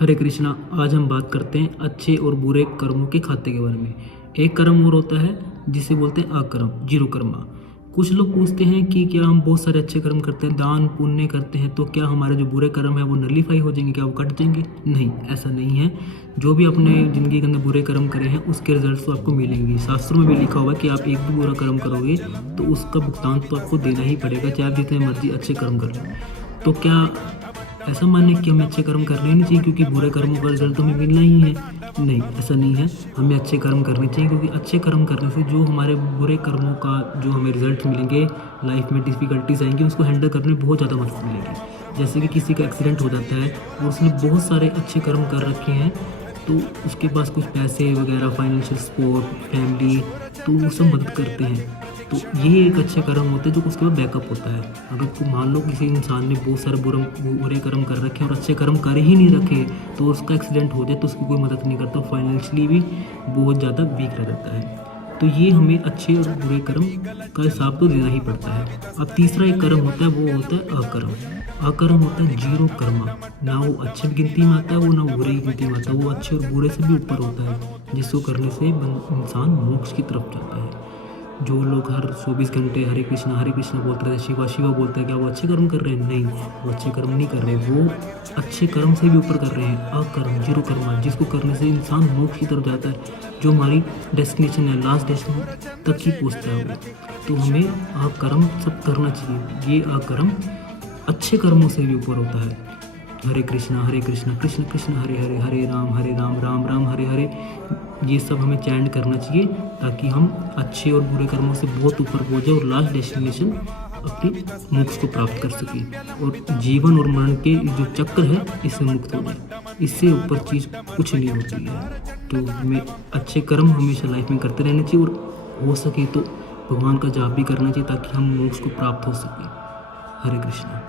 हरे कृष्णा। आज हम बात करते हैं अच्छे और बुरे कर्मों के खाते के बारे में। एक कर्म और होता है जिसे बोलते हैं अकर्म, जीरो कर्मा। कुछ लोग पूछते हैं कि क्या हम बहुत सारे अच्छे कर्म करते हैं, दान पुण्य करते हैं, तो क्या हमारे जो बुरे कर्म है वो नलीफाई हो जाएंगे, क्या वो कट जाएंगे? नहीं, ऐसा नहीं है। जो भी अपने ज़िंदगी के अंदर बुरे कर्म करे हैं उसके रिजल्ट तो आपको मिलेंगे। शास्त्रों में भी लिखा हुआ है कि आप एक भी बुरा कर्म करोगे तो उसका भुगतान तो आपको देना ही पड़ेगा, चाहे आप जितने मर्जी अच्छे कर्म कर लें। तो क्या ऐसा माने कि हमें अच्छे कर्म करने नहीं चाहिए क्योंकि बुरे कर्मों का रिजल्ट तो हमें मिलना ही है? नहीं, ऐसा नहीं है। हमें अच्छे कर्म करने चाहिए क्योंकि अच्छे कर्म करने से जो हमारे बुरे कर्मों का जो हमें रिजल्ट मिलेंगे, लाइफ में डिफ़िकल्टीज आएंगी, उसको हैंडल करने में बहुत ज़्यादा मदद मिलेगी। जैसे कि किसी का एक्सीडेंट हो जाता है और उसने बहुत सारे अच्छे कर्म कर रखे हैं, तो उसके पास कुछ पैसे वगैरह, फाइनेंशियल सपोर्ट, फैमिली, तो वो सब मदद करते हैं। तो ये एक अच्छे कर्म होते हैं जो उसके बाद बैकअप होता है। अगर को मान लो किसी इंसान ने बहुत सारे बुरे कर्म कर रखे हैं और अच्छे कर्म कर ही नहीं रखे, तो उसका एक्सीडेंट हो जाए तो उसकी कोई मदद नहीं करता, फाइनेंशियली भी बहुत ज़्यादा वीक रह जाता है। तो ये हमें अच्छे और बुरे कर्म का हिसाब तो देना ही पड़ता है। अब तीसरा एक कर्म होता है, वो होता है अकर्म। अकर्म होता है जीरो कर्मा। ना वो अच्छे की गिनती में आता है, वो ना बुरे की गिनती में आता है, वो अच्छे और बुरे से भी ऊपर होता है, जिसको करने से इंसान मोक्ष की तरफ जाता है। जो लोग हर 24 घंटे हरे कृष्णा बोलते रहते हैं, शिवा शिवा बोलते हैं, क्या वो अच्छे कर्म कर रहे हैं? नहीं, वो अच्छे कर्म नहीं कर रहे, वो अच्छे कर्म से भी ऊपर कर रहे हैं, अकर्म, जीरो कर्मा, जिसको करने से इंसान मोक्ष की तरफ जाता है, जो हमारी डेस्टिनेशन है, लास्ट डेस्टिनेशन तक ही पहुँचता है वो। तो हमें अकर्म सब करना चाहिए। ये अकर्म अच्छे कर्मों से भी ऊपर होता है। हरे कृष्णा कृष्ण कृष्ण हरे हरे, हरे राम राम राम हरे हरे, ये सब हमें चैंट करना चाहिए ताकि हम अच्छे और बुरे कर्मों से बहुत ऊपर पहुँच जाए और लास्ट डेस्टिनेशन अपनी मोक्ष को प्राप्त कर सकें और जीवन और मरण के जो चक्र है इससे मुक्त हो जाए। इससे ऊपर चीज़ कुछ नहीं होती है। तो हमें अच्छे कर्म हमेशा लाइफ में करते रहने चाहिए और हो सके तो भगवान का जाप भी करना चाहिए ताकि हम मोक्ष को प्राप्त हो सकें। हरे कृष्णा।